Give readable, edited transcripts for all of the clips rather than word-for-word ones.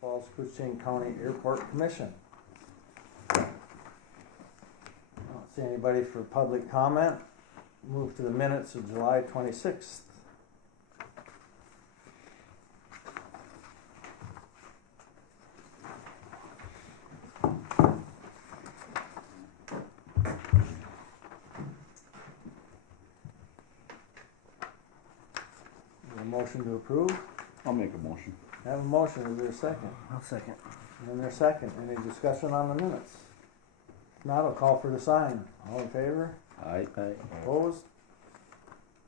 Falls Koochiching County Airport Commission. I don't see anybody for public comment. Move to the minutes of July 26th. A motion to approve? I'll make a motion. I have a motion. Is there a second? I'll second. And there's a second. Any discussion on the minutes? If not, I'll call for the sign. All in favor? Aye. Opposed?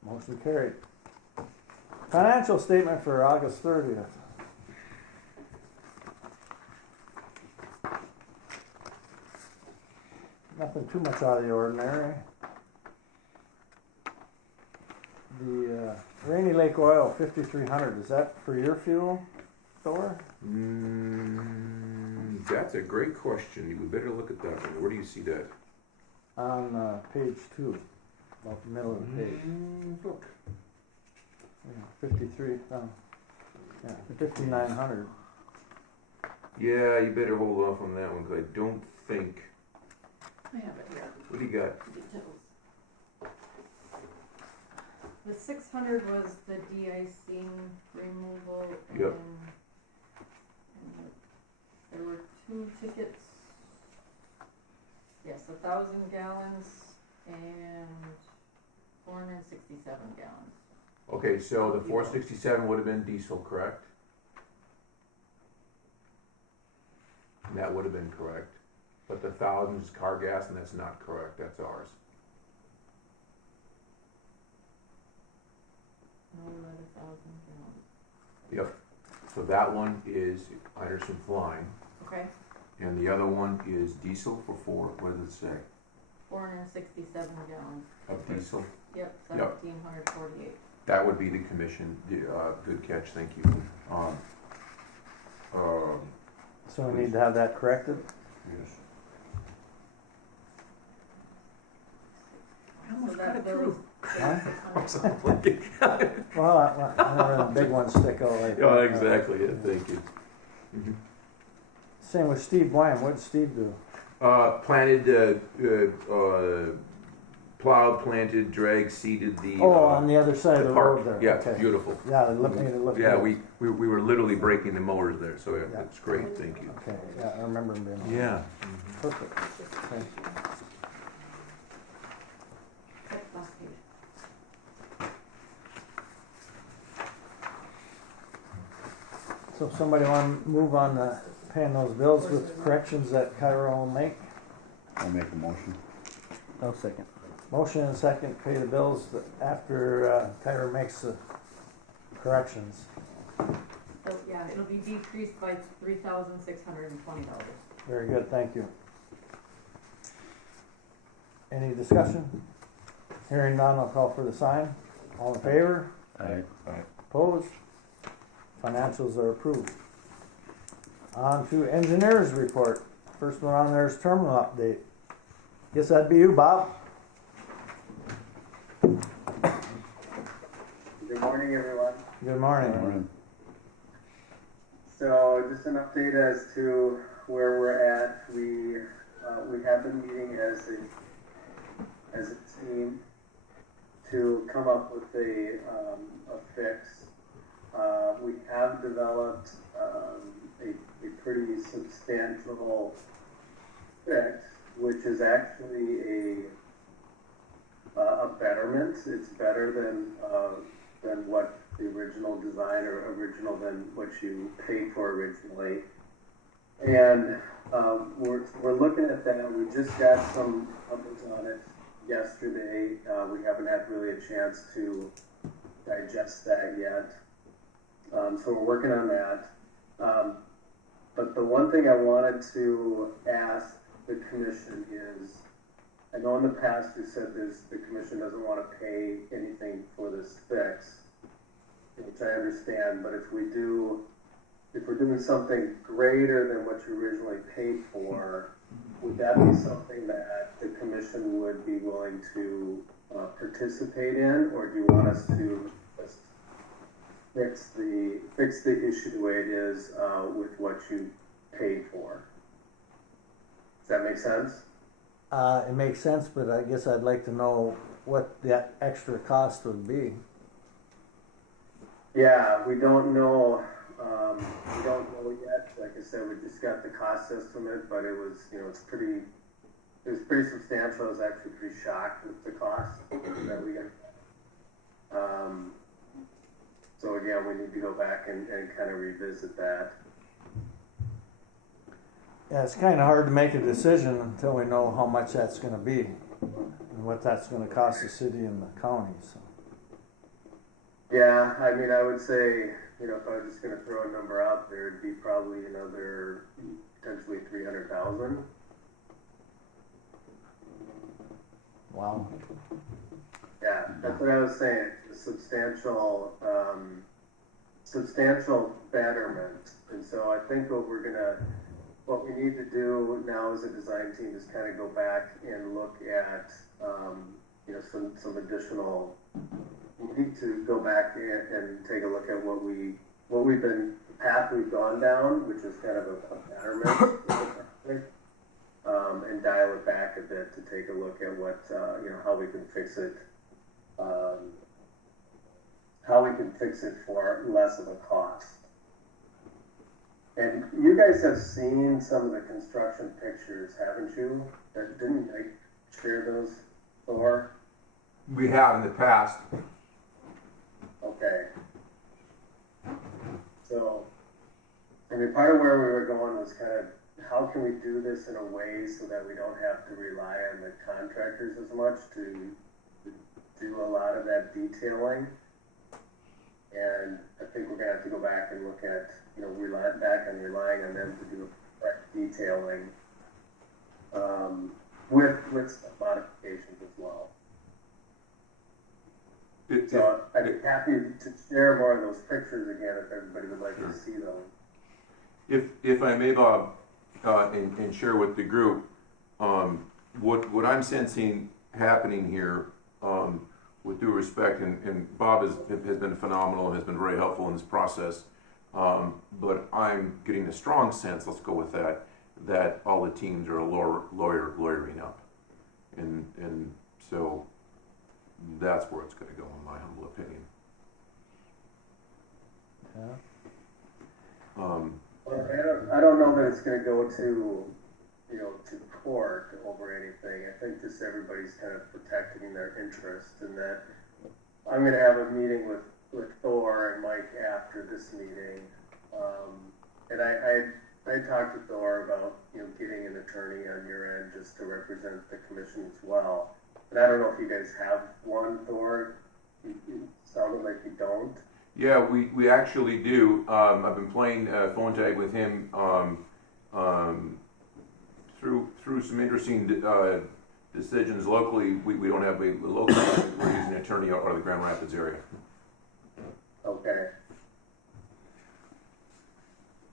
Motion carried. Financial statement for August 30th. Nothing too much out of the ordinary. The Rainy Lake Oil 5300, is that for your fuel, Thor? That's a great question. We better look at that one. Where do you see that? On page 2, about the middle of the page. Look. Yeah, 53, yeah, 5900. Yeah, you better hold off on that one because I don't think. I have it here. What do you got? Details. The 600 was the de-icing removal. Yep. And there were 2 tickets. Yes, 1,000 gallons and 467 gallons. Okay, so the 467 would have been diesel, correct? That would have been correct. But the 1,000 is car gas, and that's not correct. That's ours. No lead 1,000 gallons. Yep. So that one is Anderson Flying, Okay, and the other one is diesel for 4. What does it say? 467 gallons. Of diesel. Yep, Yep. 1,748. That would be the commission. Good catch. Thank you. So we need to have that corrected? Yes. So that those. Huh? $600. Well, I never the big ones stick out like that. Oh, exactly. Yeah, thank you. Same with Steve Wham. What did Steve do? Planted, plowed, planted, dragged, seeded the. On the other side of the park. road there. Yeah, Okay. beautiful. Yeah, it looked Yeah, good. we were literally breaking the mowers there, so Yeah. that's great. Thank you. Okay, yeah, I remember him being on. Yeah. Perfect. Okay. Last page. So if somebody want to move on to paying those bills with corrections that Kyra will make? I'll make a motion. I'll second. Motion and second, pay the bills after Kyra makes the corrections. So, yeah, it'll be decreased by $3,620. Very good, thank you. Any discussion? Hearing none, I'll call for the sign. All in favor? Aye. Opposed? Financials are approved. On to engineers report. First one on there is terminal update. Guess that'd be you, Bob. Good morning, everyone. Good morning. Morning. So, just an update as to where we're at. We have been meeting as a team to come up with a fix. We have developed a pretty substantial fix, which is actually a betterment. It's better than what the original design or original than what you paid for originally. And we're looking at that. We just got some numbers on it yesterday. We haven't had really a chance to digest that yet. So we're working on that. But the one thing I wanted to ask the commission is, I know in the past you said the commission doesn't want to pay anything for this fix, which I understand, but if we're doing something greater than what you originally paid for, would that be something that the commission would be willing to participate in, or do you want us to just fix the issue the way it is, with what you paid for. Does that make sense? It makes sense, but I guess I'd like to know what that extra cost would be. Yeah, we don't know, yet. Like I said, we just got the cost estimate, but it was, it was pretty substantial. I was actually pretty shocked with the cost that we got. So again, we need to go back and kind of revisit that. Yeah, it's kind of hard to make a decision until we know how much that's going to be and what that's going to cost the city and the county. So. Yeah, I mean, I would say, if I was just going to throw a number out there, it'd be probably another potentially 300,000. Wow. Yeah, that's what I was saying. A substantial betterment. And so I think what we need to do now as a design team is kind of go back and look at, some additional. We need to go back and take a look at the path we've gone down, which is kind of a betterment, and dial it back a bit to take a look at what, how we can fix it, for less of a cost. And you guys have seen some of the construction pictures, haven't you? Didn't I share those, Thor? We have in the past. Okay. So, I mean, part of where we were going was kind of how can we do this in a way so that we don't have to rely on the contractors as much to do a lot of that detailing. And I think we're going to have to go back and look at, relying on them to do correct detailing, with some modifications as well. So I'd be happy to share more of those pictures again if everybody would like to see those. If I may, Bob, and share with the group, what I'm sensing happening here, with due respect, and Bob has been phenomenal and has been very helpful in this process, but I'm getting a strong sense, let's go with that all the teams are lawyering up. And so that's where it's going to go, in my humble opinion. Yeah. I don't know that it's going to go to court over anything. I think just everybody's kind of protecting their interest, and that I'm going to have a meeting with Thor and Mike after this meeting. And I talked to Thor about, getting an attorney on your end just to represent the commission as well. And I don't know if you guys have one, Thor. It sounded like you don't. Yeah, we actually do. I've been playing phone tag with him through some interesting decisions locally. We don't have a local. We're using an attorney out of the Grand Rapids area. Okay.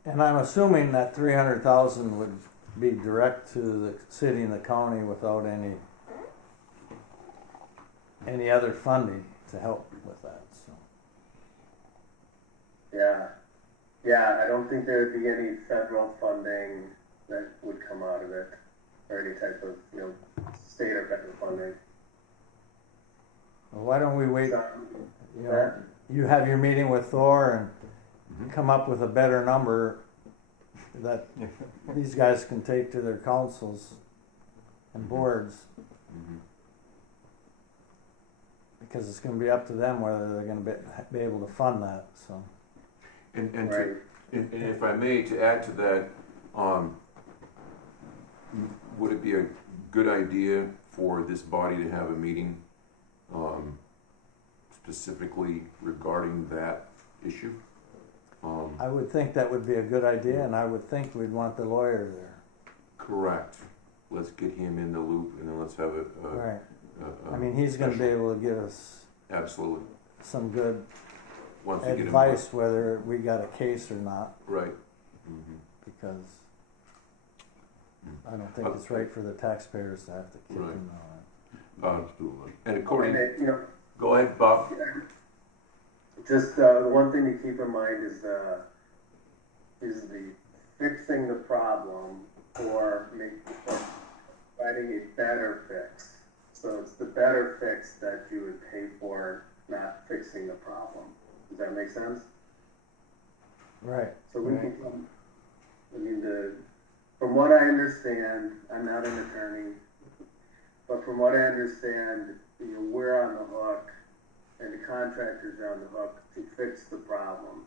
And I'm assuming that 300,000 would be direct to the city and the county without any other funding to help with that. So. Yeah, I don't think there'd be any federal funding that would come out of it, or any type of, state or federal funding. Well, why don't we wait? So, You have your meeting with Thor and come up with a better number that these guys can take to their councils and boards. Mm-hmm. Because it's going to be up to them whether they're going to be able to fund that. So. And right. and if I may, to add to that, would it be a good idea for this body to have a meeting specifically regarding that issue? I would think that would be a good idea, and I would think we'd want the lawyer there. Correct. Let's get him in the loop, and then let's have Right. I mean, he's going to be able to give us absolutely some good once we get him advice whether we got a case or not. right. Mm-hmm. Because I don't think it's right for the taxpayers to have to kick Right. in on it. And according, And go ahead, Bob. just the one thing to keep in mind is the fixing the problem or finding a better fix. So it's the better fix that you would pay for, not fixing the problem. Does that make sense? Right. So we can come, from what I understand, I'm not an attorney, but from what I understand, we're on the hook and the contractors are on the hook to fix the problem,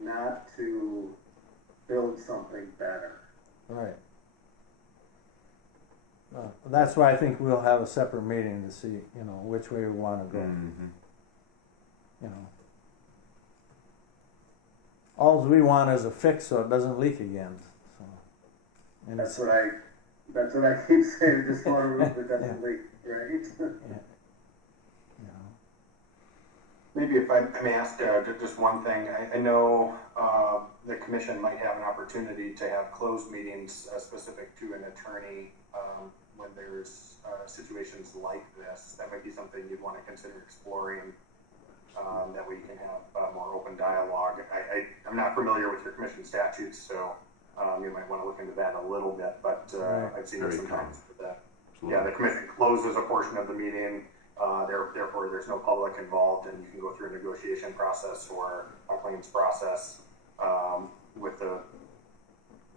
not to build something better. Right. That's why I think we'll have a separate meeting to see, which way we want to go. All we want is a fix so it doesn't leak again. So, and That's what I keep saying. Just want a roof that doesn't leak, right? Maybe if I may ask just one thing, I know the commission might have an opportunity to have closed meetings specific to an attorney when there's situations like this. That might be something you'd want to consider exploring. That we can have more open dialogue. I'm not familiar with your commission statutes, so you might want to look into that a little bit, but I've seen it sometimes that the commission closes a portion of the meeting, therefore there's no public involved, and you can go through a negotiation process or a claims process with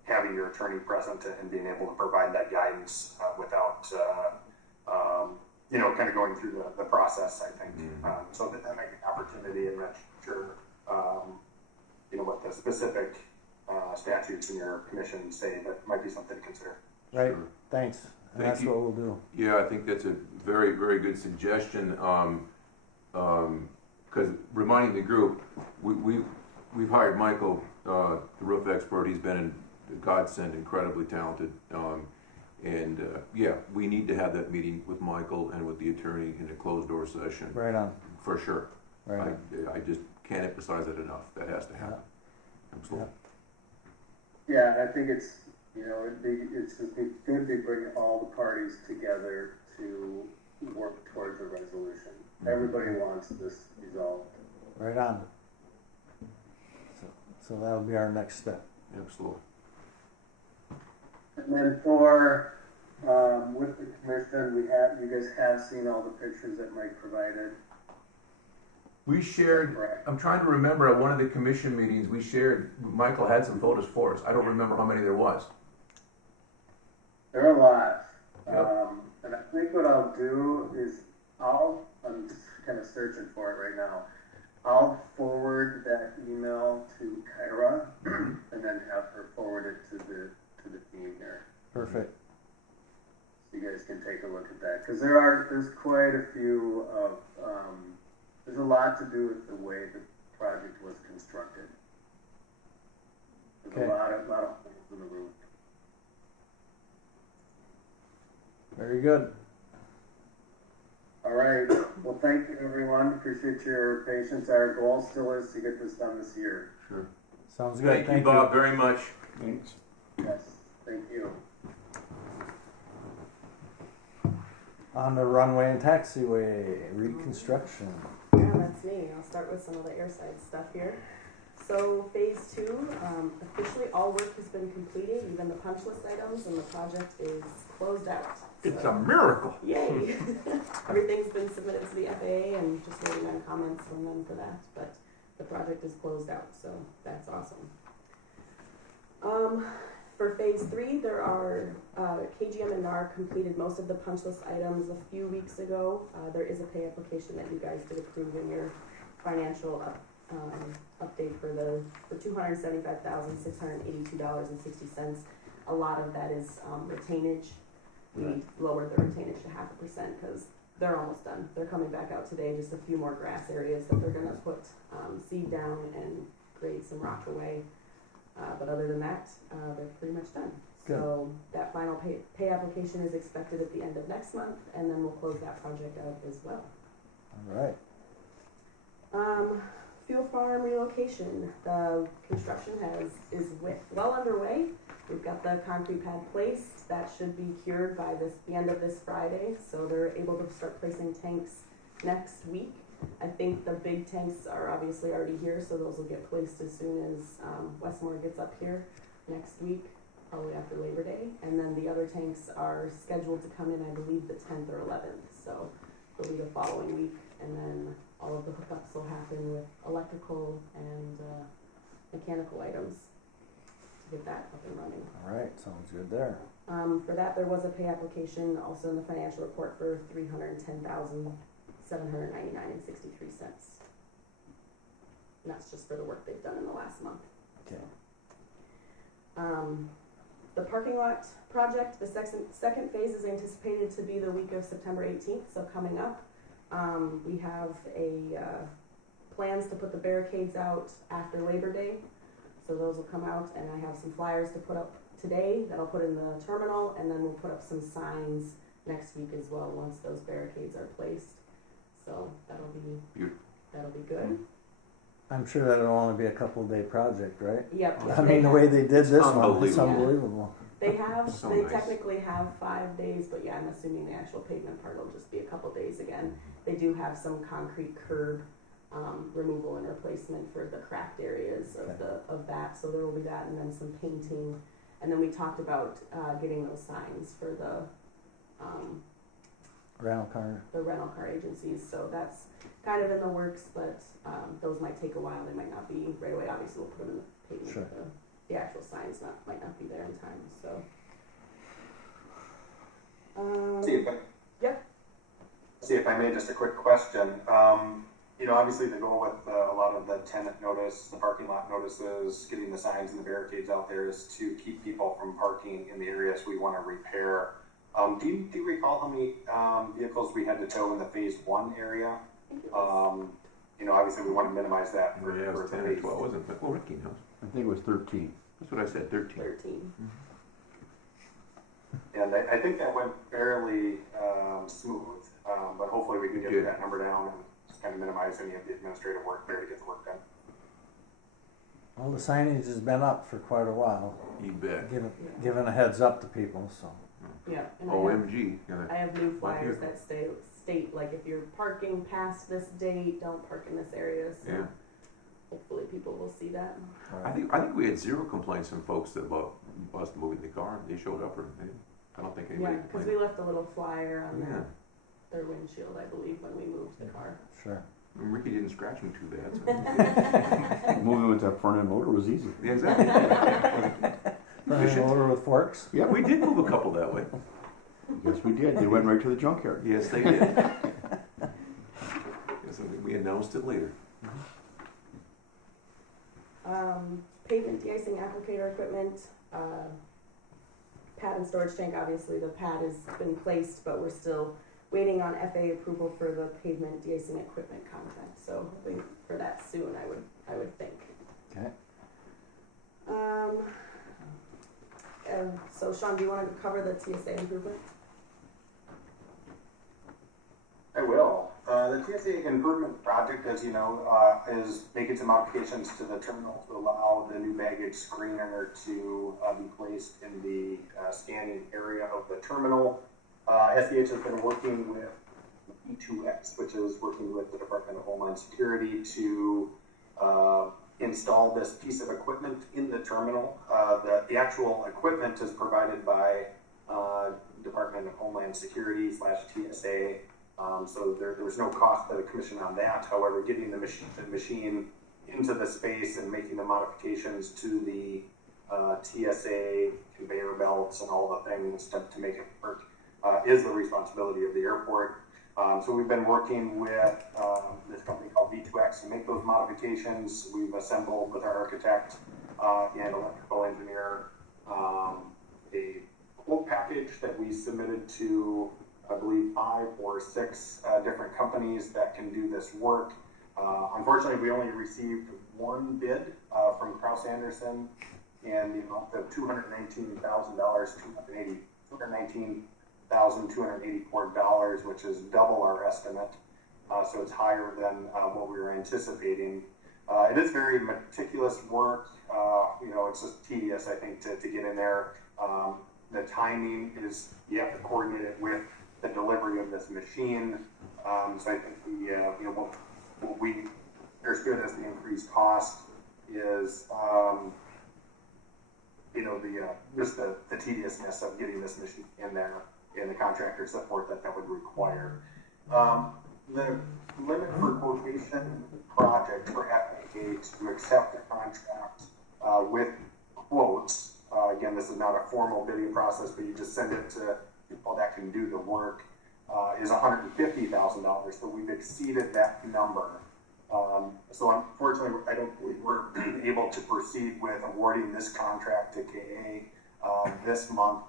having your attorney present and being able to provide that guidance without kind of going through the process, I think. So that might be an opportunity. I'm not sure, what the specific statutes in your commission say, but it might be something to consider. Right. Sure. Thanks. And that's what we'll do. Yeah, I think that's a very, very good suggestion. Because reminding the group, we've hired Michael, the roof expert. He's been a godsend, incredibly talented. We need to have that meeting with Michael and with the attorney in a closed door session. Right on. For sure. Right on. I just can't emphasize it enough. That has to happen. Absolutely. Yeah, I think it's good to bring all the parties together to work towards a resolution. Everybody wants this resolved. Right on. So that'll be our next step. Absolutely. And then with the commission, you guys have seen all the pictures that Mike provided. We shared, Correct. I'm trying to remember at one of the commission meetings, Michael had some photos for us. I don't remember how many there was. There are a lot. Yep. And I think what I'll do is I'm just kind of searching for it right now. I'll forward that email to Kyra and then have her forward it to the team here. Perfect. So you guys can take a look at that. Because there's quite a few there's a lot to do with the way the project was constructed. There's a lot of holes in the roof. Very good. All right. Well, thank you, everyone. Appreciate your patience. Our goal still is to get this done this year. Sure. Sounds good. Thank you, Bob, very much. Thanks. Yes. Thank you. On the runway and taxiway reconstruction. Yeah, that's me. I'll start with some of the airside stuff here. So phase 2, officially all work has been completed, even the punch list items, and the project is closed out. It's a miracle. Yay! Everything's been submitted to the FAA and just waiting on comments from them for that, but the project is closed out, so that's awesome. For phase 3, there are KGM and NAR completed most of the punch list items a few weeks ago. There is a pay application that you guys did approve in your financial update for $275,682.60. A lot of that is retainage. We lowered the retainage to 0.5% because they're almost done. They're coming back out today. Just a few more grass areas that they're going to put seed down and grade some rock away. But other than that, they're pretty much done. Good. So that final pay application is expected at the end of next month, and then we'll close that project out as well. All right. Fuel farm relocation. The construction is well underway. We've got the concrete pad placed. That should be cured by the end of this Friday, so they're able to start placing tanks next week. I think the big tanks are obviously already here, so those will get placed as soon as Westmore gets up here next week, probably after Labor Day. And then the other tanks are scheduled to come in, I believe, the 10th or 11th. So they'll be the following week, and then all of the hookups will happen with electrical and mechanical items to get that up and running. All right, sounds good there. For that, there was a pay application also in the financial report for $310,799.63. And that's just for the work they've done in the last month. Okay. The parking lot project, the second phase is anticipated to be the week of September 18th, so coming up. We have plans to put the barricades out after Labor Day, so those will come out, and I have some flyers to put up today that I'll put in the terminal, and then we'll put up some signs next week as well once those barricades are placed. So that'll be good. I'm sure that'll only be a couple day project, right? Yep. I mean, the way they did this one, it's Unbelievable. unbelievable. They have, So they nice. technically have 5 days, but yeah, I'm assuming the actual pavement part will just be a couple days again. They do have some concrete curb removal and replacement for the cracked areas of that, so there will be that, and then some painting. And then we talked about getting those signs for the Rental car. rental car agencies, so that's kind of in the works, but those might take a while. They might not be right away. Obviously, we'll put them in the pavement. Sure. The actual signs might not be there in time, so. See if I may, just a quick question. Obviously the goal with a lot of the tenant notice, the parking lot notices, getting the signs and the barricades out there is to keep people from parking in the areas we want to repair. Do you recall how many vehicles we had to tow in the phase 1 area? Obviously we want to minimize that for, Yeah, it for was the 10 or phase. 12, wasn't it? Well, Ricky knows. I think it was 13. That's what I said, 13. 13. And I think that went fairly smooth, but hopefully we can get Good. that number down and just kind of minimize any of the administrative work there to get the work done. Well, the signage has been up for quite a while, You bet. giving a heads up to people, so. Yeah. And OMG. I have new flyers here. that state like if you're parking past this date, don't park in this area. So Yeah. hopefully people will see that. I think we had 0 complaints from folks about us moving the car. They showed up, or I don't think Yeah, anybody because complained. we left a little flyer on Yeah. their windshield, I believe, when we moved the car. Sure. And Ricky didn't scratch him too bad. So. Moving with that front end motor was easy. Yeah, exactly. Running over with forks. Yeah, We did move a couple that way. yes, we did. They went right to the junkyard. Yes, they did. Yes, we announced it later. Pavement de-icing applicator equipment, pad and storage tank. Obviously, the pad has been placed, but we're still waiting on FAA approval for the pavement de-icing equipment contract. So hoping for that soon, I would think. Okay. So Sean, do you want to cover the TSA improvement? I will. The TSA improvement project, as you know, is making some modifications to the terminal to allow the new baggage screener to be placed in the scanning area of the terminal. SEH has been working with E2X, which is working with the Department of Homeland Security to install this piece of equipment in the terminal. The actual equipment is provided by Department of Homeland Security / TSA. So there's no cost to the commission on that. However, getting the machine into the space and making the modifications to the TSA conveyor belts and all the things to make it work is the responsibility of the airport. So we've been working with this company called V2X to make those modifications. We've assembled with our architect and electrical engineer a quote package that we submitted to, I believe, 5 or 6 different companies that can do this work. Unfortunately, we only received one bid from Kraus Anderson in the amount of $219,000, $219,284, which is double our estimate. So it's higher than what we were anticipating. It is very meticulous work. It's just tedious, I think, to get in there. The timing is, you have to coordinate it with the delivery of this machine. So I think we'll what we understood as the increased cost is, just the tediousness of getting this machine in there and the contractor support that would require. The limit for quotation project for FAA to accept a contract with quotes, again, this is not a formal bidding process, but you just send it to people that can do the work, is $150,000. So we've exceeded that number. So unfortunately, I don't believe we're able to proceed with awarding this contract to KA this month.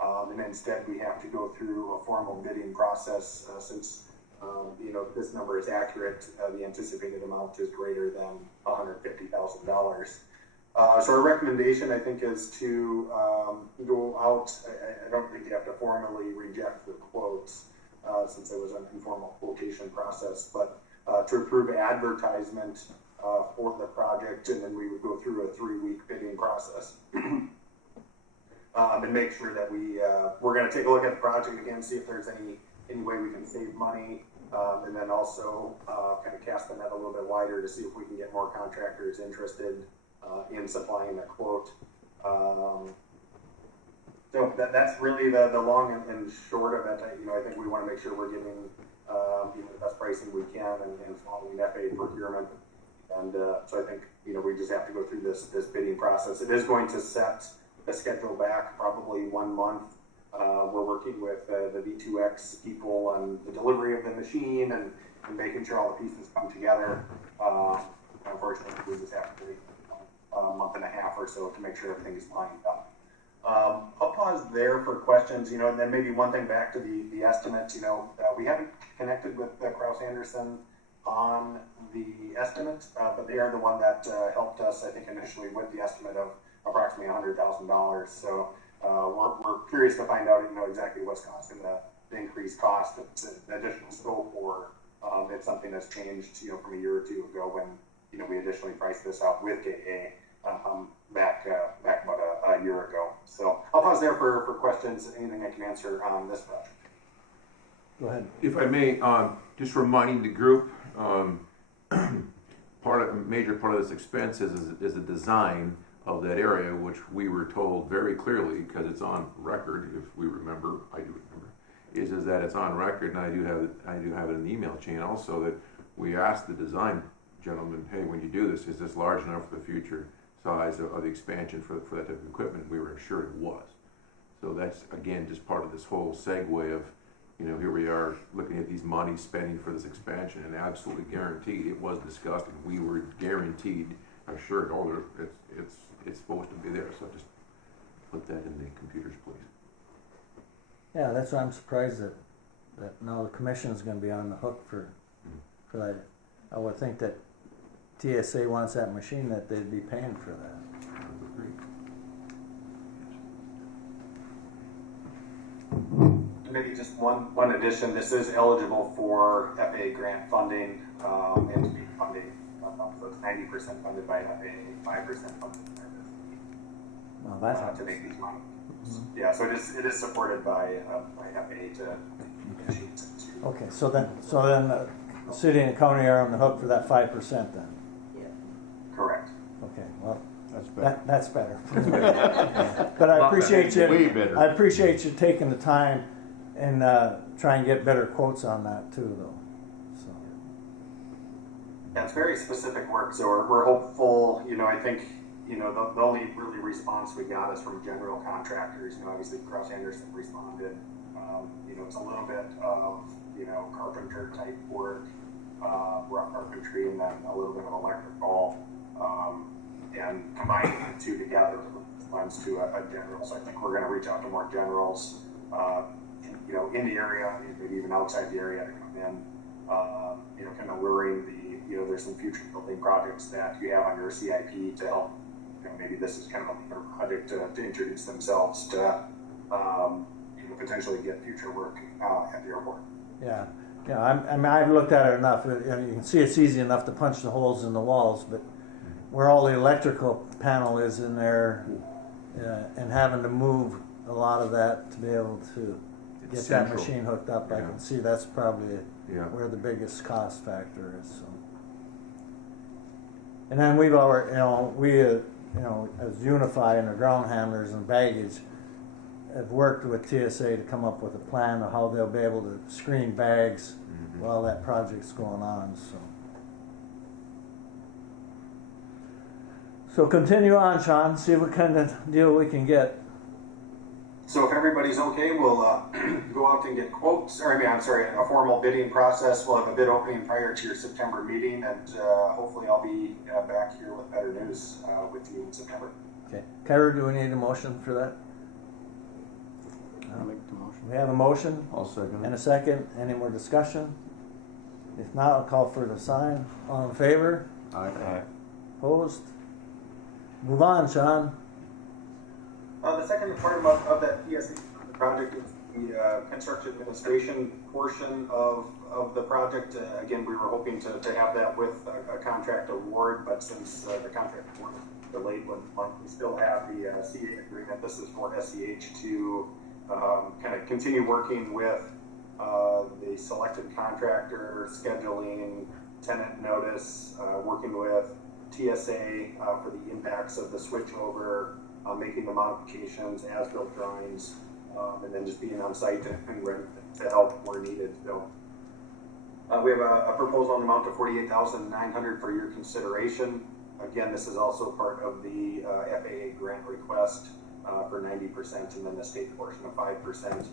And instead, we have to go through a formal bidding process since this number is accurate. The anticipated amount is greater than $150,000. So our recommendation, I think, is to go out. I don't think you have to formally reject the quotes since it was an informal quotation process, but to approve advertisement for the project, and then we would go through a 3-week bidding process. And make sure that we're going to take a look at the project again, see if there's any way we can save money, and then also kind of cast the net a little bit wider to see if we can get more contractors interested in supplying a quote. So that's really the long and short of it. I think we want to make sure we're getting the best pricing we can and following FAA procurement. And so I think we just have to go through this bidding process. It is going to set the schedule back probably 1 month. We're working with the V2X people on the delivery of the machine and making sure all the pieces come together. Unfortunately, we just have to wait a month and a half or so to make sure everything is lined up. I'll pause there for questions, and then maybe one thing back to the estimate. We haven't connected with Kraus Anderson on the estimate, but they are the one that helped us, I think, initially with the estimate of approximately $100,000. So we're curious to find out, exactly what's causing the increased cost. If it's an additional scope, or if something has changed, from a year or two ago when we additionally priced this out with KA back about a year ago. So I'll pause there for questions. Anything I can answer on this project. Go ahead. If I may, just reminding the group, major part of this expense is the design of that area, which we were told very clearly, because it's on record, if we remember, I do remember, is that it's on record, and I do have it in the email chain also, that we asked the design gentleman, hey, when you do this, is this large enough for the future size of the expansion for that type of equipment? We were assured it was. So that's, again, just part of this whole segue of, here we are looking at these money spending for this expansion, and absolutely guaranteed it was discussed, and we were guaranteed, assured, it's supposed to be there. So just put that in the computers, please. Yeah, that's why I'm surprised that now the commission is going to be on the hook for that. I would think that TSA wants that machine, that they'd be paying for that. I would agree. Maybe just one addition. This is eligible for FAA grant funding and to be funding. So it's 90% funded by FAA, 5% funded by the Well, that's to make these money. Yeah, so it is supported by FAA to machines. okay. So then the city and county are on the hook for that 5% then. Yeah. Correct. Okay. Well, That's better. that's better. But I appreciate you. Way better. I appreciate you taking the time and try and get better quotes on that too, though. So. Yeah, it's very specific work, so we're hopeful. I think the only really response we got is from general contractors. Obviously Kraus Anderson responded. It's a little bit of carpenter type work, rough carpentry, and then a little bit of electrical, and combining the two together runs to a general. So I think we're going to reach out to more generals, in the area, maybe even outside the area, to come in, kind of luring there's some future building projects that you have on your CIP to help. Maybe this is kind of a project to introduce themselves to, potentially get future work at the airport. Yeah. I've looked at it enough. You can see it's easy enough to punch the holes in the walls, but where all the electrical panel is in there, and having to move a lot of that to be able to get that machine hooked up, I can see that's probably where the biggest cost factor is. So. And then we've already, as Unify and the ground handlers and baggage, have worked with TSA to come up with a plan of how they'll be able to screen bags while that project's going on, So continue on, Sean, see what kind of deal we can get. So if everybody's okay, we'll go out and get quotes, a formal bidding process. We'll have a bid opening prior to your September meeting, and hopefully I'll be back here with better news with you in September. Okay. Kyra, do we need a motion for that? I'll make the motion. We have a motion I'll second and it. a second. Any more discussion? If not, I'll call for the sign. All in favor? Aye. Opposed? Move on, Sean. The second part of that PSA project is the construction administration portion of the project. Again, we were hoping to have that with a contract award, but since the contract award was delayed 1 month, we still have the CA agreement. This is for SEH to kind of continue working with the selected contractor, scheduling, tenant notice, working with TSA for the impacts of the switchover, making the modifications, as-built drawings, and then just being on site and ready to help where needed. So we have a proposal on the amount of $48,900 for your consideration. Again, this is also part of the FAA grant request for 90%, and then the state portion of 5%,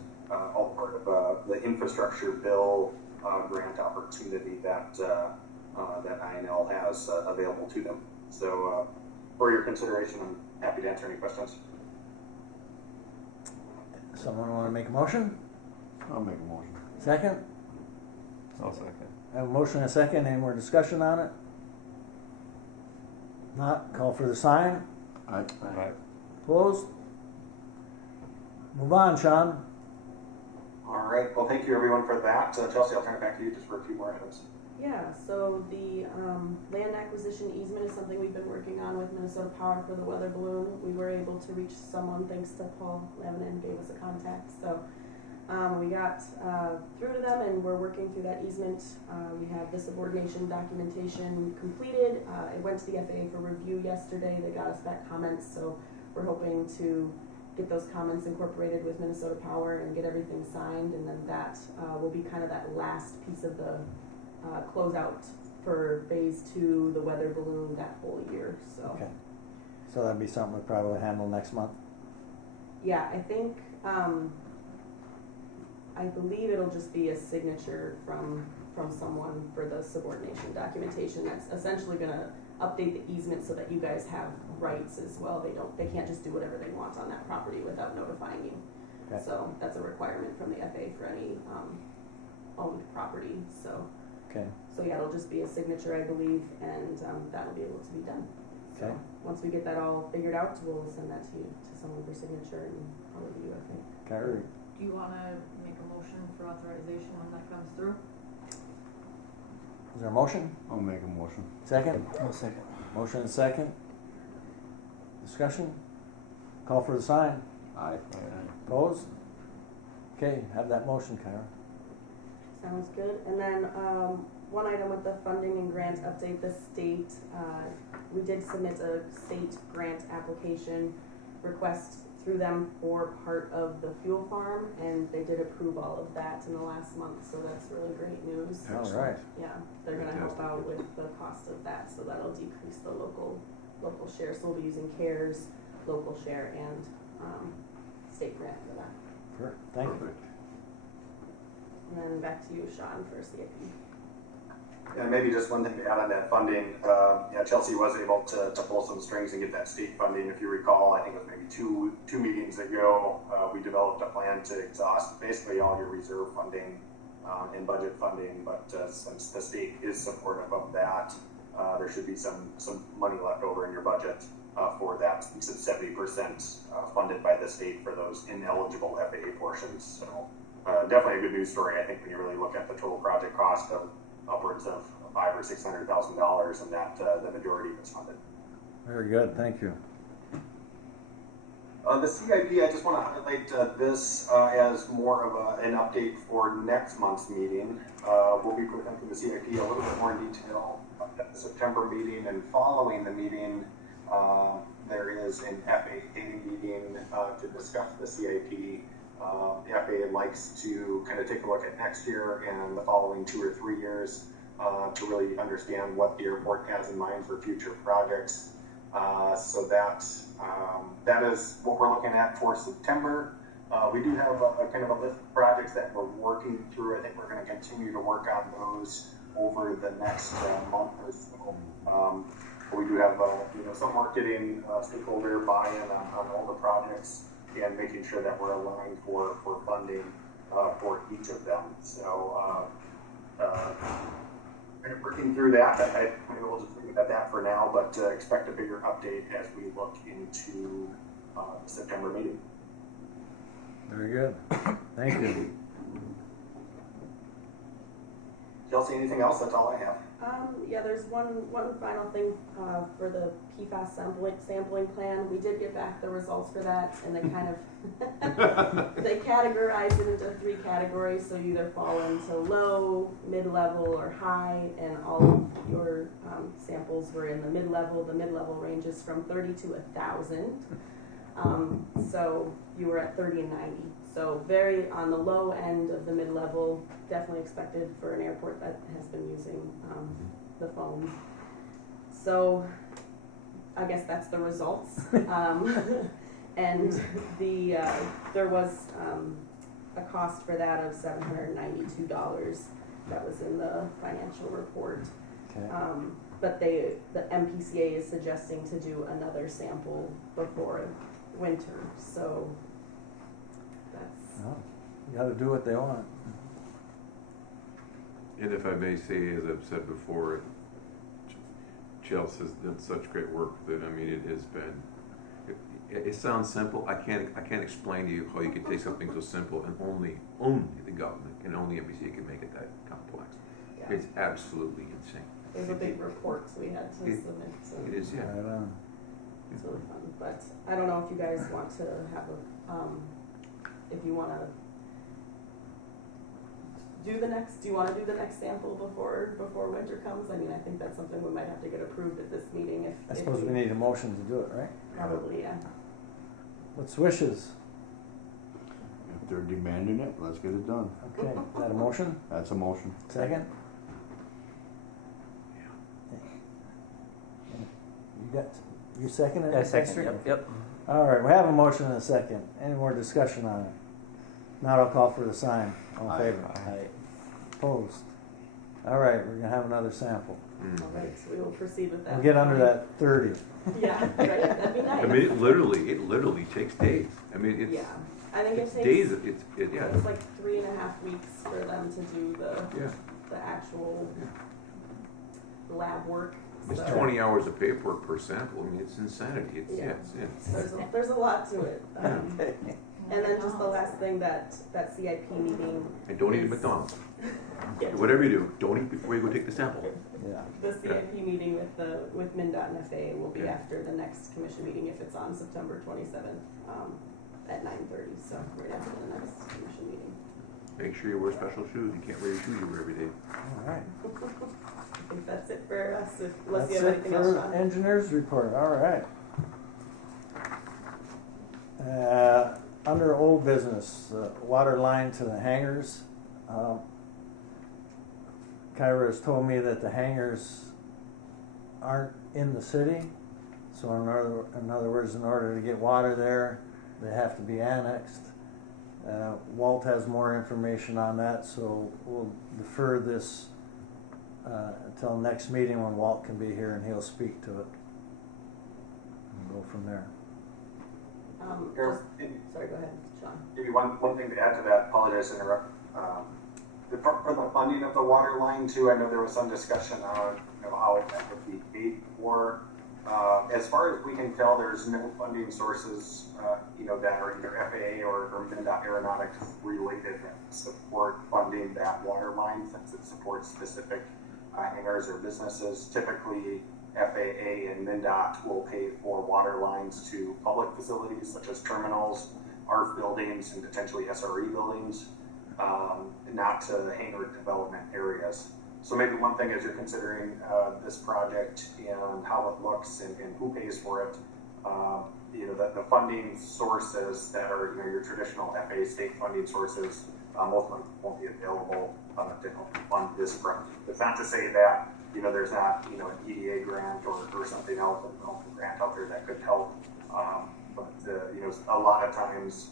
all part of the infrastructure bill grant opportunity that INL has available to them. So for your consideration, I'm happy to answer any questions. Someone want to make a motion? I'll make a motion. Second? I'll second. I have a motion and a second. Any more discussion on it? Not, call for the sign. Aye. Aye. Opposed? Move on, Sean. All right. Well, thank you everyone for that. Chelsea, I'll turn it back to you just for a few more items. Yeah, so the land acquisition easement is something we've been working on with Minnesota Power for the weather balloon. We were able to reach someone thanks to Paul Lavinin gave us a contact. So we got through to them and we're working through that easement. We have the subordination documentation completed. It went to the FAA for review yesterday. They got us back comments, so we're hoping to get those comments incorporated with Minnesota Power and get everything signed, and then that will be kind of that last piece of the closeout for phase 2, the weather balloon, that whole year. So Okay. So that'd be something we'll probably handle next month. yeah, I think I believe it'll just be a signature from someone for the subordination documentation. That's essentially going to update the easement so that you guys have rights as well. They can't just do whatever they want on that property without notifying you. Okay. So that's a requirement from the FAA for any owned property. So yeah, it'll just be a signature, I believe, and that'll be able to be done. So Okay. once we get that all figured out, we'll send that to you, to someone for signature, and probably you, I think. Kyrie. Do you wanna make a motion for authorization when that comes through? Is there a motion? I'll make a motion. Second? I'll second. Motion and second. Discussion? Call for the sign. Aye. Opposed? Okay, have that motion, Kyra. Sounds good. And then one item with the funding and grant update, the state, we did submit a state grant application request through them for part of the fuel farm, and they did approve all of that in the last month, so that's really great news. All right. Yeah, they're gonna help Fantastic. out with the cost of that, so that'll decrease the local share. So we'll be using CARES, local share, and state grant for that. Sure. Thank you. Perfect. And then back to you, Sean, for CIP. And maybe just one thing to add on that funding, Chelsea was able to pull some strings and get that state funding. If you recall, I think it was maybe two meetings ago, we developed a plan to exhaust basically all your reserve funding and budget funding. But since the state is supportive of that, there should be some money left over in your budget for that. Since it's 70% funded by the state for those ineligible FAA portions. So definitely a good news story, I think, when you really look at the total project cost of upwards of $500,000 or $600,000, and that the majority is funded. Very good. Thank you. The CIP, I just want to highlight this as more of an update for next month's meeting. We'll be presenting the CIP a little bit more in detail at the September meeting, and following the meeting, there is an FAA meeting to discuss the CIP. The FAA likes to kind of take a look at next year and the following 2 or 3 years to really understand what the airport has in mind for future projects. So that is what we're looking at for September. We do have a kind of a list of projects that we're working through. I think we're going to continue to work on those over the next month or so. We do have some work getting stakeholder buy-in on all the projects and making sure that we're aligned for funding for each of them. So working through that. Maybe we'll just leave it at that for now, but expect a bigger update as we look into the September meeting. Very good. Thank you. Chelsea, anything else? That's all I have. Yeah, there's one final thing for the PFAS sampling plan. We did get back the results for that, and they kind of they categorize it into 3 categories. So you either fall into low, mid-level, or high, and all of your samples were in the mid-level. The mid-level ranges from 30 to 1,000. So you were at 30 and 90. So very on the low end of the mid-level, definitely expected for an airport that has been using the foam. So I guess that's the results. And there was a cost for that of $792 that was in the financial report. Okay. But the MPCA is suggesting to do another sample before winter, so that's... Well, you gotta do what they want. And if I may say, as I've said before, Chelsea has done such great work that, I mean, it has been, it sounds simple. I can't explain to you how you can take something so simple and only the government and only MPCA can make it that complex. Yeah. It's absolutely insane. There's a big report we had to submit, so It is, yeah. Right on. it's really fun. But I don't know if you guys want to have if you want to do you want to do the next sample before winter comes? I mean, I think that's something we might have to get approved at this meeting. I suppose we need a motion to do it, right? Probably, yeah. What's wishes? If they're demanding it, let's get it done. Okay, is that a motion? That's a motion. Second? You seconded it? I second. Yep. All right, we have a motion and a second. Any more discussion on it? Not, I'll call for the sign. All in favor? Aye. Opposed? All right, we're gonna have another sample. All right, so we will proceed with that. We'll get under that 30. Yeah, right. That'd be nice. I mean, it literally takes days. I mean, it's Yeah, I think it it's takes. days. Yeah. It's like 3.5 weeks for them to do Yeah. the actual lab work. It's So 20 hours of paperwork per sample. I mean, it's insanity. Yeah. It's there's a lot to it. Okay. And then just the last thing, that CIP meeting. And don't eat at is- McDonald's. Yeah. Whatever you do, don't eat before you go take the sample. Yeah. The CIP meeting with MnDOT and FAA will be Yeah. after the next commission meeting, if it's on September 27th, at 9:30, so right after the next commission meeting. Make sure you wear special shoes. You can't wear your shoes you wear every day. All right. I think that's it for us, unless That's you have it anything else, for Sean. engineers report. All right. Under old business, water line to the hangars. Kyra has told me that the hangars aren't in the city. So in other words, in order to get water there, they have to be annexed. Walt has more information on that, so we'll defer this until next meeting when Walt can be here and he'll speak to it. And go from there. Sorry, go ahead, Sean. Maybe one thing to add to that, apologize to interrupt. For the funding of the water line too, I know there was some discussion on how that would be paid for. As far as we can tell, there's no funding sources that are either FAA or MnDOT Aeronautics related that support funding that water line, since it supports specific hangars or businesses. Typically, FAA and MnDOT will pay for water lines to public facilities such as terminals, ARF buildings, and potentially SRE buildings, not to hangar development areas. So maybe one thing as you're considering this project and how it looks and who pays for it, the funding sources that are your traditional FA state funding sources, most of them won't be available to help fund this project. It's not to say that there's not an EDA grant or something else, a grant out there that could help, but a lot of times.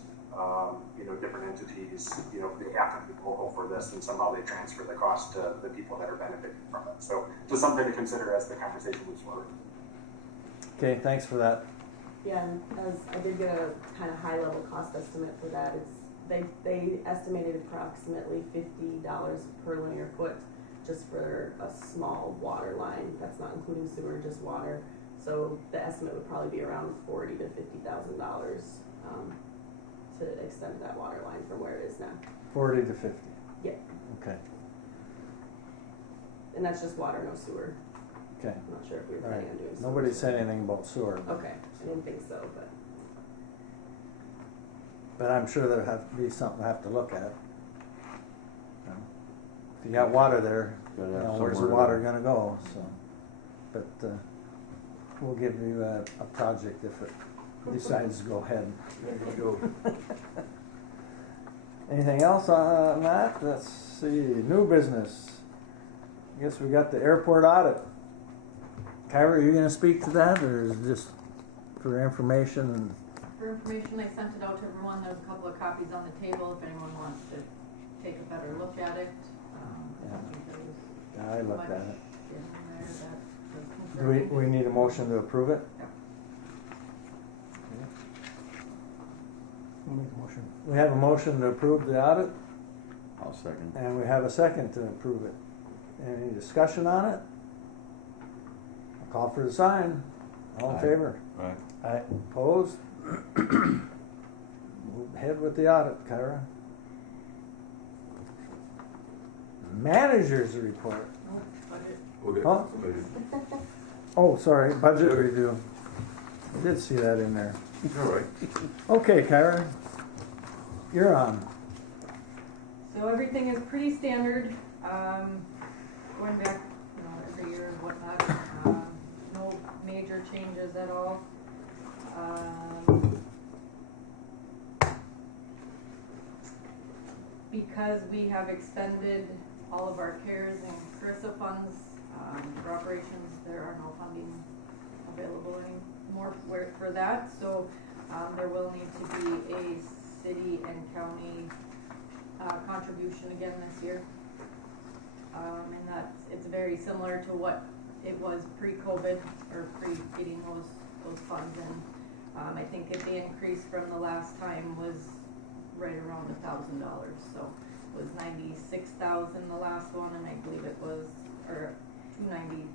Different entities, they have to be local for this, and somehow they transfer the cost to the people that are benefiting from it. So, just something to consider as the conversation moves forward. Okay, thanks for that. Yeah, and as I did get a kind of high level cost estimate for that, they estimated approximately $50 per linear foot just for a small water line. That's not including sewer, just water. So the estimate would probably be around $40,000 to $50,000 to extend that water line from where it is now. 40 to 50. Yeah, Okay. and that's just water, no sewer. Okay. I'm not sure if we were All planning right. on doing sewer. Nobody said anything about sewer, Okay, I didn't think so, but I'm sure there'll have to be something I have to look at. If you got water there, Gotta have where's the somewhere water to- gonna go? So, but we'll give you a project if it decides to go ahead. There you go. Anything else on that? Let's see, new business. I guess we got the airport audit. Kyra, are you gonna speak to that, or is it just for information? And For information, I sent it out to everyone. There's a couple of copies on the table if anyone wants to take a better look at it. I don't think there was I looked at it. much in there that was Do we concerning. need a motion to approve it? Yep. We have a motion to approve the audit, I'll second. and we have a second to approve it. Any discussion on it? I'll call for the sign. All in Aye. favor? Right. Aye. Opposed? Move ahead with the audit, Kyra. Managers report. Oh, budget. Okay. Huh? Budget. Oh, sorry, budget review. I did see that in there. All right. Okay, Kyra, you're on. So everything is pretty standard, going back, every year and whatnot. No major changes at all. Because we have expended all of our CARES and CRISA funds for operations, there are no funding available anymore for that. So there will need to be a city and county contribution again this year. And it's very similar to what it was pre-COVID or pre-getting those funds in. I think the increase from the last time was right around $1,000. So it was 96,000 the last one, and I believe it was, or 290.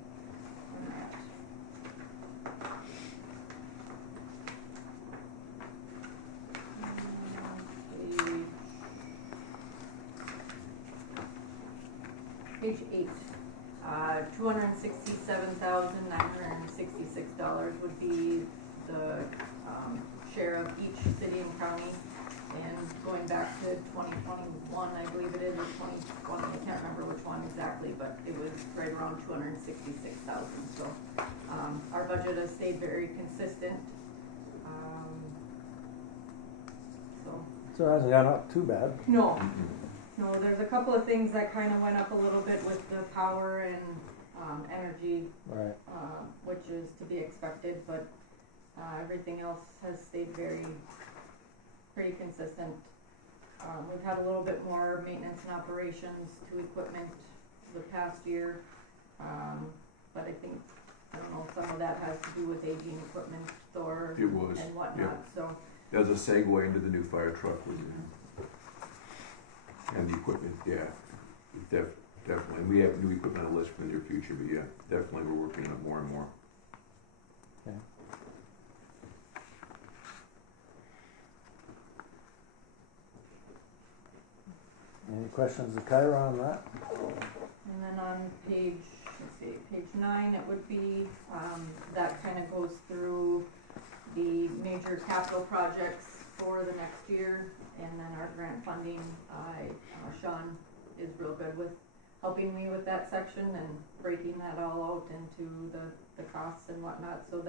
Page 8. $267,966 would be the share of each city and county. And going back to 2021, I believe it is, or 2020, I can't remember which one exactly, but it was right around 266,000. So our budget has stayed very consistent. So it hasn't gone up too bad. No, there's a couple of things that kind of went up a little bit with the power and energy, Right. which is to be expected, but everything else has stayed pretty consistent. We've had a little bit more maintenance and operations to equipment the past year, but I think, I don't know, some of that has to do with aging equipment or It was, and whatnot, yeah. so. As a segue into the new fire truck and the equipment, yeah, definitely. We have new equipment on the list for the near future, but yeah, definitely we're working on it more and more. Okay. Any questions of Kyra on that? And then on page 9, it would be, that kind of goes through the major capital projects for the next year, and then our grant funding. Sean is real good with helping me with that section and breaking that all out into the costs and whatnot, so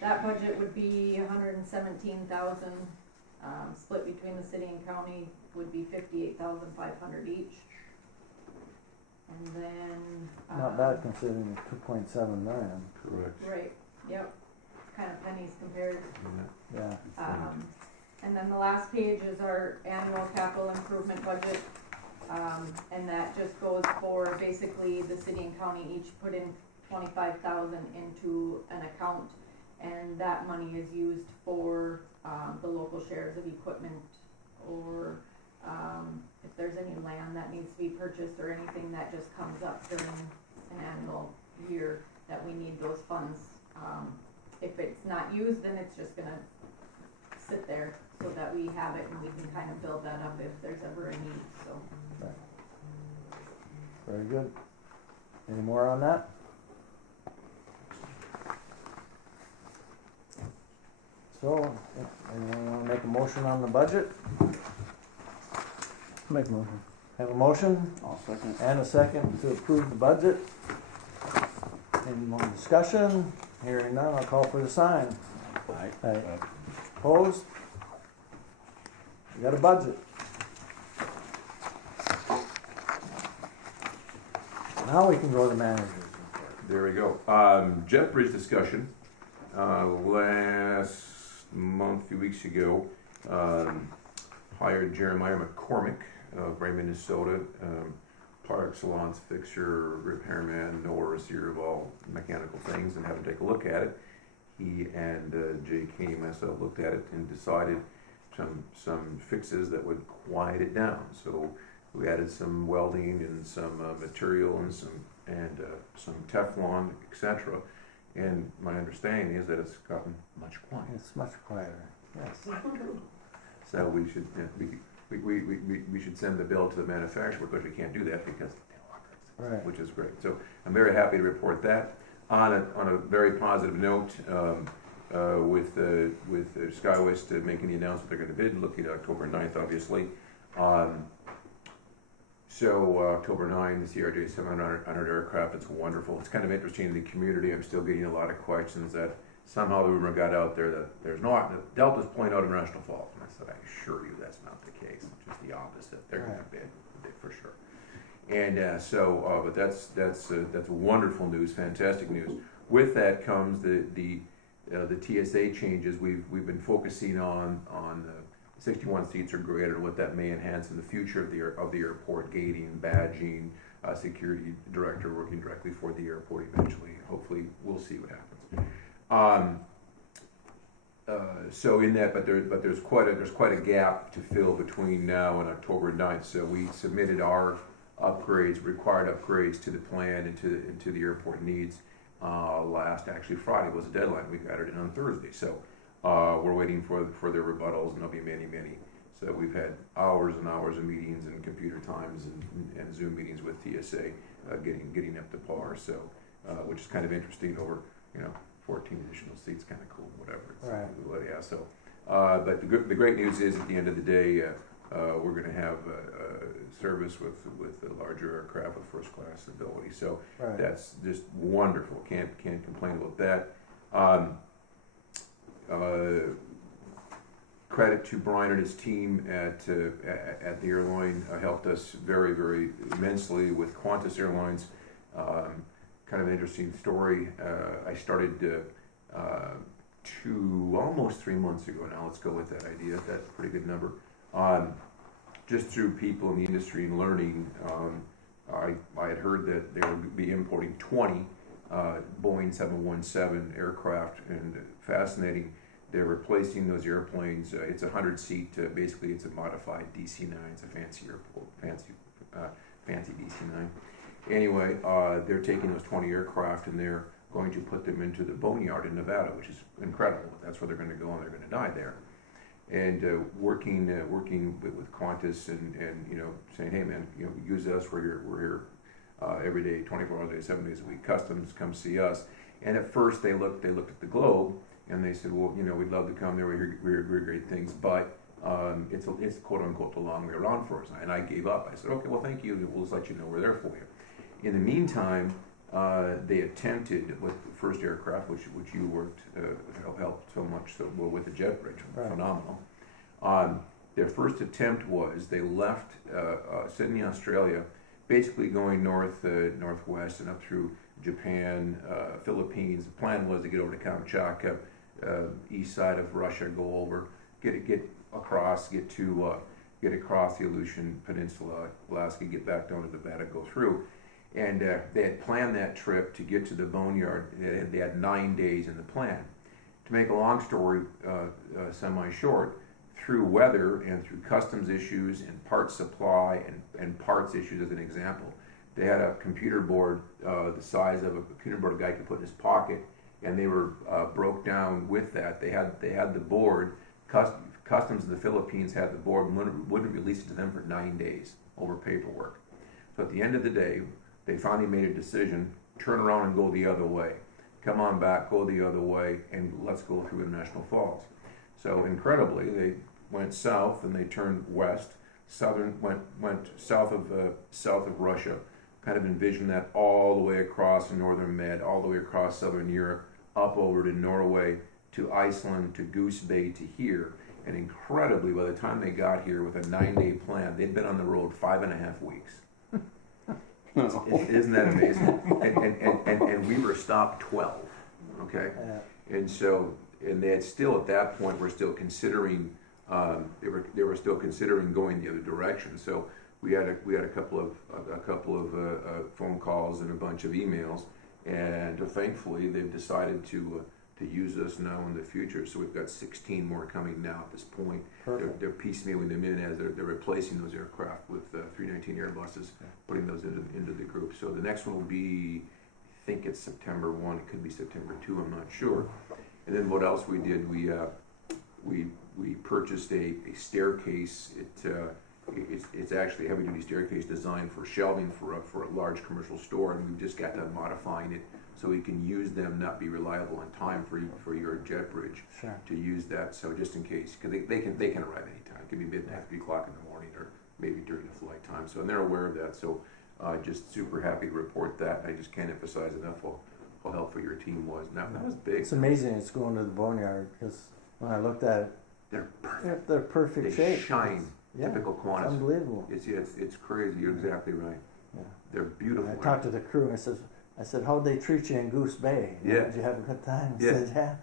that budget would be $117,000, split between the city and county would be $58,500 each. And then Not bad considering 2.7 million. Correct. right, yep, kind of pennies compared. Yeah. And then the last page is our annual capital improvement budget. And that just goes for basically the city and county each put in 25,000 into an account, and that money is used for the local shares of equipment, or if there's any land that needs to be purchased or anything that just comes up during an annual year that we need those funds. If it's not used, then it's just gonna sit there so that we have it and we can kind of build that up if there's ever a need, so. Very good. Any more on that? So, anyone want to make a motion on the budget? Make a motion. Have a motion I'll second. and a second to approve the budget. Any more discussion? Hearing none, I'll call for the sign. Aye. Opposed? We got a budget. Now we can go to managers. There we go. Jet bridge discussion. Last month, a few weeks ago, hired Jeremiah McCormick of Raymond, Minnesota, product salons, fixture, repairman, knower, seer of all mechanical things, and have him take a look at it. He and Jay Caney, myself, looked at it and decided some fixes that would quiet it down. So we added some welding and some material and some Teflon, etc. And my understanding is that it's gotten much quieter. It's much quieter, yes. So we should we should send the bill to the manufacturer, because we can't do that because they don't want it, Right. which is great. So I'm very happy to report that. On a very positive note, with SkyWest making the announcement they're going to bid, looking at October 9th, obviously. So October 9, the CRJ 700 aircraft, it's wonderful. It's kind of interesting in the community. I'm still getting a lot of questions that somehow the rumor got out there that there's not, that Delta's pulling out of National Falls. And I said, I assure you that's not the case. It's just the opposite. They're going to bid for sure. And but that's wonderful news, fantastic news. With that comes the TSA changes. We've been focusing on 61 seats or greater, what that may enhance in the future of the airport, gating, badging, security director working directly for the airport eventually. Hopefully, we'll see what happens. So in that, but there's quite a gap to fill between now and October 9th. So we submitted our required upgrades to the plan and to the airport needs. Actually Friday was the deadline. We got it in on Thursday. So we're waiting for their rebuttals, and there'll be many. So we've had hours and hours of meetings and computer times and Zoom meetings with TSA, getting up to par. So which is kind of interesting. Over 14 additional seats, kind of cool. Whatever. Right. Yeah. So, but the great news is at the end of the day, we're going to have service with a larger aircraft with first class ability. So Right. that's just wonderful. Can't complain about that. Credit to Brian and his team at the airline, helped us very immensely with Qantas Airlines. Kind of an interesting story. I started almost 3 months ago now. Let's go with that idea. That's a pretty good number. Just through people in the industry and learning, I had heard that they would be importing 20 Boeing 717 aircraft, and fascinating. They're replacing those airplanes. It's a 100-seat. Basically, it's a modified DC-9. It's a fancy airport, fancy DC-9. Anyway, they're taking those 20 aircraft and they're going to put them into the boneyard in Nevada, which is incredible. That's where they're going to go, and they're going to die there. And working with Qantas and saying, hey man, use us. We're here every day, 24 hours a day, 7 days a week. Customs, come see us. And at first they looked at the globe and they said, well, we'd love to come there. We hear great things, but It's quote unquote the long way around for us. And I gave up. I said, okay, well, thank you. We'll just let you know we're there for you. In the meantime, they attempted with the first aircraft, which you worked, helped so much so well with the jet bridge, Right. phenomenal. Their first attempt was they left Sydney, Australia, basically going northwest and up through Japan, Philippines. The plan was to get over to Kamchatka, east side of Russia, go over, get across, get across the Aleutian Peninsula, Alaska, get back down to Nevada, go through. And they had planned that trip to get to the boneyard. They had 9 days in the plan. To make a long story semi-short, through weather and through customs issues and parts supply and parts issues, as an example, they had a computer board the size of a computer board a guy could put in his pocket, and they were broke down with that. They had the board. Customs in the Philippines had the board and wouldn't release it to them for 9 days over paperwork. So at the end of the day, they finally made a decision: turn around and go the other way. Come on back, go the other way, and let's go through International Falls. So incredibly, they went south and they turned west. Went south of Russia. Kind of envisioned that all the way across northern Med, all the way across southern Europe, up over to Norway, to Iceland, to Goose Bay, to here. And incredibly, by the time they got here with a 9-day plan, they'd been on the road 5.5 weeks. Isn't that amazing? And we were stopped 12. Okay, and so they had still at that point were still considering they were still considering going the other direction. So we had a couple of phone calls and a bunch of emails, and thankfully they've decided to use us now in the future. So we've got 16 more coming now at this point. They're piecemealing them in as they're replacing those aircraft with 319 Airbuses, putting those into the group. So the next one will be, I think it's September 1. It could be September 2. I'm not sure. And then what else we did? We purchased a staircase. It's actually a heavy duty staircase designed for shelving for a large commercial store, and we've just got done modifying it so we can use them, not be reliable on time for your jet bridge. Sure. To use that, so just in case, because they can arrive anytime. It could be midnight, 3 o'clock in the morning, or maybe during the flight time. So, and they're aware of that. So just super happy to report that. I just can't emphasize enough how helpful your team was. Now that was big. It's amazing it's going to the boneyard, because when I looked at it, They're perfect. they're perfect shape. They shine. Yeah, Typical Qantas. it's unbelievable. It's crazy. You're exactly right. Yeah. They're beautiful. I talked to the crew and I said, how'd they treat you in Goose Bay? Yeah. Did you have a good time? He Yeah. said, yeah.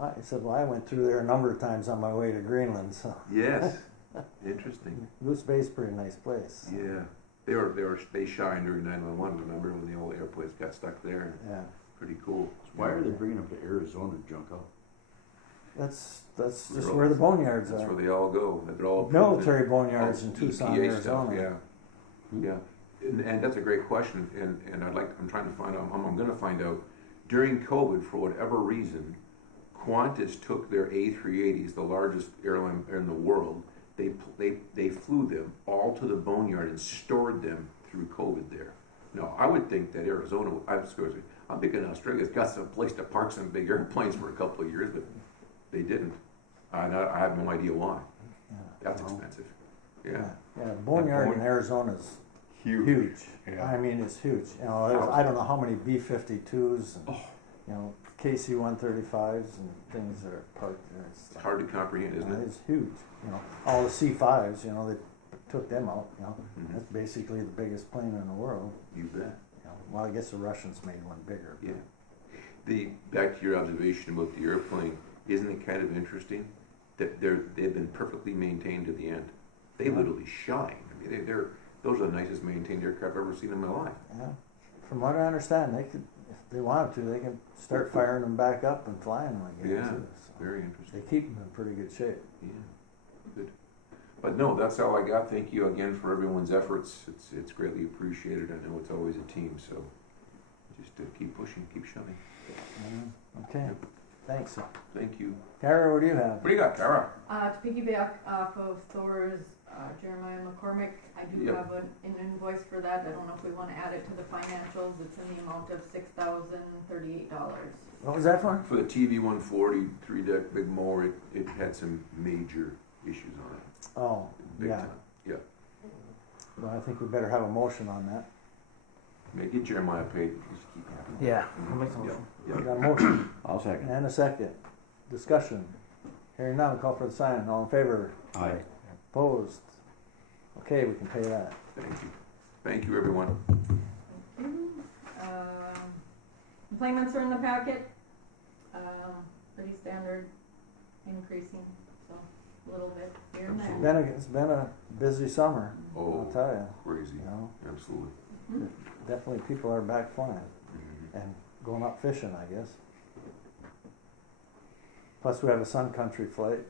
I said, well, I went through there a number of times on my way to Greenland, so. Yes. Interesting. Goose Bay's a pretty nice place. Yeah. They shined during 911. Remember when the old airplanes got stuck there? Yeah. Pretty cool. Why are they bringing them to Arizona to junk out? That's just They're where the all- boneyards That's are. where they all go. They're all Military all boneyards in Tucson, EPA Arizona. stuff, yeah. And that's a great question. And I'm trying to find out. I'm going to find out. During COVID, for whatever reason, Qantas took their A380s, the largest airline in the world. They flew them all to the boneyard and stored them through COVID there. Now, I would think that Arizona. I'm thinking Australia's got some place to park some big airplanes for a couple of years, but they didn't. I have no idea why. Yeah. That's expensive. Yeah. Yeah, boneyard in Arizona's huge. Yeah. I mean, it's huge. You know, I don't know how many B-52s and you know KC-135s and things that are parked there. It's hard to comprehend, isn't it? It's huge. You know, all the C-5s. You know, they took them out. You know, Mhm. that's basically the biggest plane in the world. You bet. You know, well, I guess the Russians made one bigger. but- Yeah. Back to your observation about the airplane, isn't it kind of interesting that they've been perfectly maintained to the end? They Yeah. literally shine. I mean, those are the nicest maintained aircraft I've ever seen in my life. Yeah. From what I understand, they could, if they wanted to, they can start firing them back up and flying them again Yeah. too. So Very interesting. they keep them in pretty good shape. Yeah. Good. But no, that's all I got. Thank you again for everyone's efforts. It's greatly appreciated. I know it's always a team, so just keep pushing, keep shoving. Okay. Yep. Thanks. Thank you. Kara, what do you have? What do you got, Kara? To piggyback off of Thor's Jeremiah McCormick, I do Yep. have an invoice for that. I don't know if we want to add it to the financials. It's in the amount of $6,038. What was that for? For the TV 140 3-deck big mower, it had some major issues on it. Oh, Big yeah. time. Yeah. Well, I think we better have a motion on that. Get Jeremiah paid. Just keep Yeah. Yeah. We got a motion I'll second. and a second. Discussion. Hearing none, call for the sign. All in favor? Aye. Opposed? Okay, we can pay that. Thank you. Thank you, everyone. Complaints are in the packet. Pretty standard, increasing, so a little bit here and there. It's been a busy summer, Oh, I'll tell you. crazy. You know, Absolutely. definitely people are back flying Mhm. and going up fishing, I guess. Plus, we have a Sun Country flight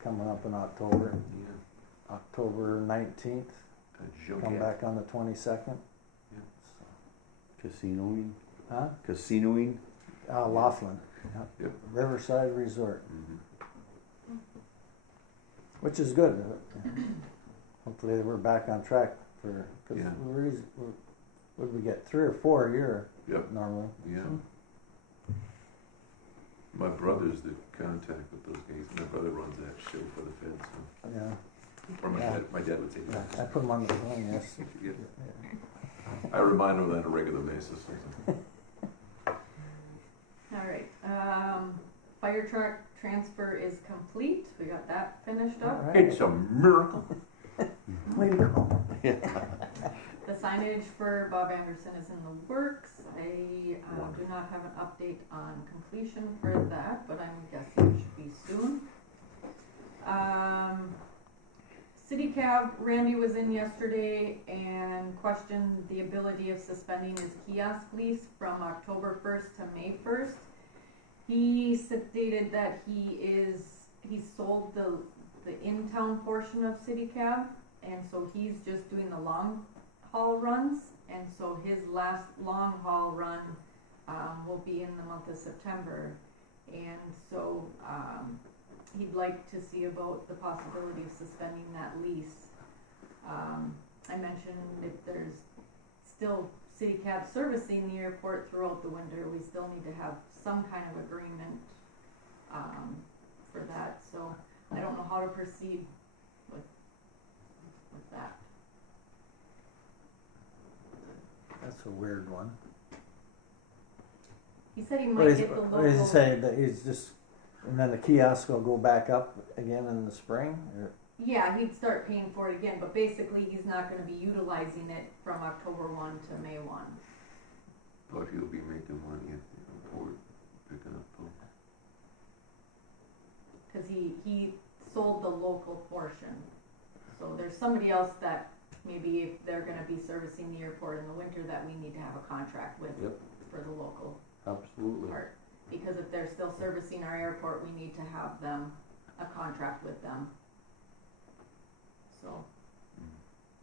coming up in October, Yeah. October 19th. Come back on the 22nd. Yeah. Casinoing? Huh? Casinoing? Laughlin. Yep. Riverside Resort, Mhm. which is good. Hopefully, we're back on track for. Cause Yeah. what did we get? 3 or 4 a year Yep. normally. Yeah. My brother's the contact with those guys. My brother runs that show for the feds. So. Yeah. Or Yeah. my dad would say Yeah, that. I put them on the phone. Yes. Yeah. Yeah. I remind him of that on a regular basis. All right, fire truck transfer is complete. We got that finished All up. right. It's a miracle. Way to go. The signage for Bob Anderson is in the works. I do not have an update on completion for that, but I'm guessing it should be soon. City Cab, Randy was in yesterday and questioned the ability of suspending his kiosk lease from October 1st to May 1st. He stated that he sold the in-town portion of City Cab, and so he's just doing the long haul runs, and so his last long haul run will be in the month of September, and so he'd like to see about the possibility of suspending that lease. I mentioned if there's still City Cab servicing the airport throughout the winter, we still need to have some kind of agreement for that, so I don't know how to proceed with that. That's a weird one. He said he What might is, get the what is he local. saying? That he's just, and then the kiosk will go back up again in the spring? Or? Yeah, he'd start paying for it again, but basically he's not gonna be utilizing it from October 1 to May 1. But he'll be making money at the airport picking up though. Cause he sold the local portion. So there's somebody else that maybe if they're gonna be servicing the airport in the winter that we need to have a contract with Yep. for the local Absolutely. part. Because if they're still servicing our airport, we need to have them, a contract with them. So,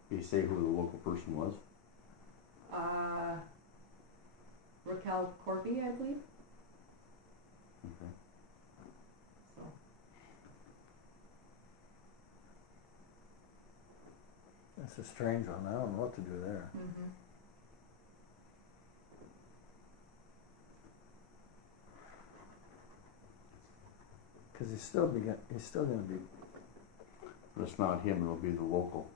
Did you say who the local person was? Raquel Corby, I believe, Okay. so. That's a strange one. I don't know what to do there. Mm-hmm. Because he's still going to be. But it's not him, it'll be the local,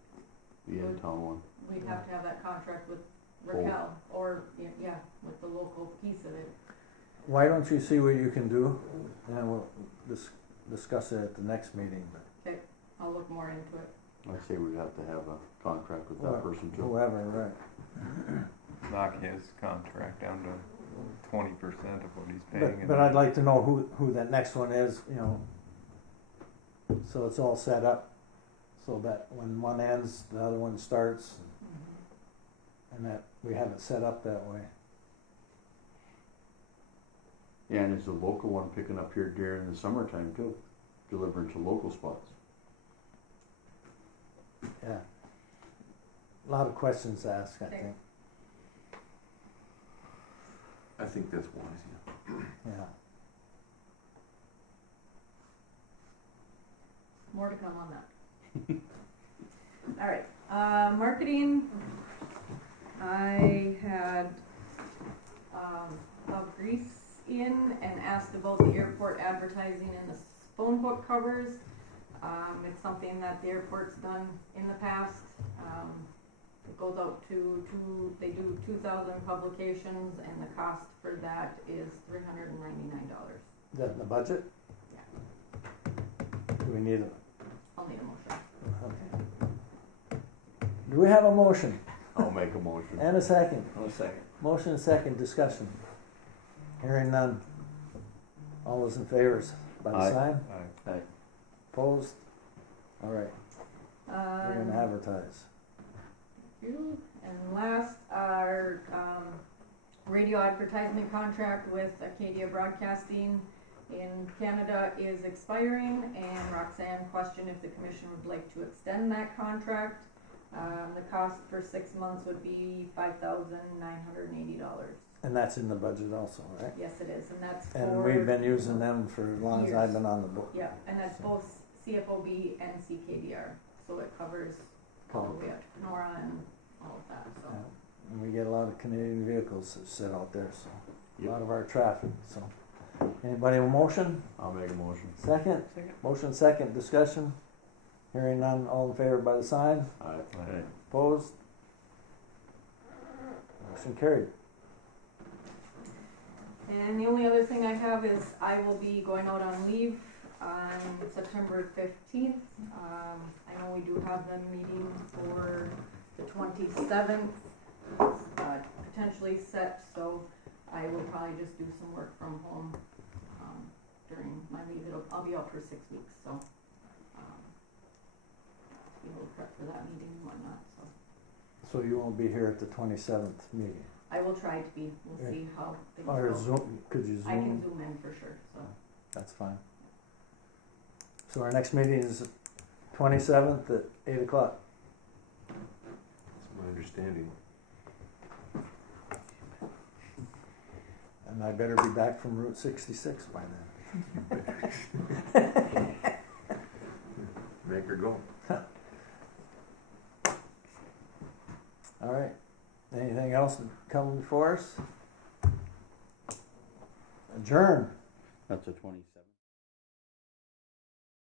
the in-town one. We'd have to have that contract with Raquel, or, yeah, with the local piece of it. Why don't you see what you can do, and we'll discuss it at the next meeting. I'll look more into it. I'd say we'd have to have a contract with Well, that person too. Whoever, right? Knock his contract down to 20% of what he's paying. But I'd like to know who that next one is. You know, so it's all set up, so that when one ends, the other one starts, and that we have it set up that way. Yeah, and it's the local one picking up here during the summertime too, delivering to local spots. Yeah. A lot of questions to ask, I Okay. think. I think that's wise, yeah. Yeah. More to come on that. All right, marketing. I had Bob Grease in and asked about the airport advertising and the phone book covers. It's something that the airport's done in the past. It goes out to they do 2,000 publications, and the cost for that is $399. Is that in the budget? Yeah. Do we need a, I'll need a motion. okay. Do we have a motion? I'll make a motion. And a second? I'll second. Motion and second, discussion. Hearing none. All those in favor, by the Aye. sign? Aye. Opposed? All right, we're gonna advertise. You. And last, our radio advertisement contract with Acadia Broadcasting in Canada is expiring, and Roxanne questioned if the commission would like to extend that contract. The cost for 6 months would be $5,980. And that's in the budget also, right? Yes, it is, and that's for. And we've been using them for as long as I've years. been on the board. Yeah, and that's both CFOB and CKDR, so it covers all the way up to Nora and all of that, so. Yeah. And we get a lot of Canadian vehicles that sit out there, so a Yep. lot of our traffic, so. Anybody with a motion? I'll make a motion. Second? Motion second, discussion. Hearing none, all in favor by the sign? Aye. Opposed? Motion carried. And the only other thing I have is I will be going out on leave on September 15th. I know we do have them meeting for the 27th, potentially set, so I will probably just do some work from home during my leave. I'll be out for 6 weeks, so be able to prep for that meeting and whatnot. So So you won't be here at the 27th meeting? I will try to be. We'll see how things Or go. Zoom, could you I can Zoom? zoom in for sure. So That's fine. So our next meeting is 27th at 8 o'clock. That's my understanding. And I better be back from Route 66 by then. Make her go. All right. Anything else come before us? Adjourn. That's a 27.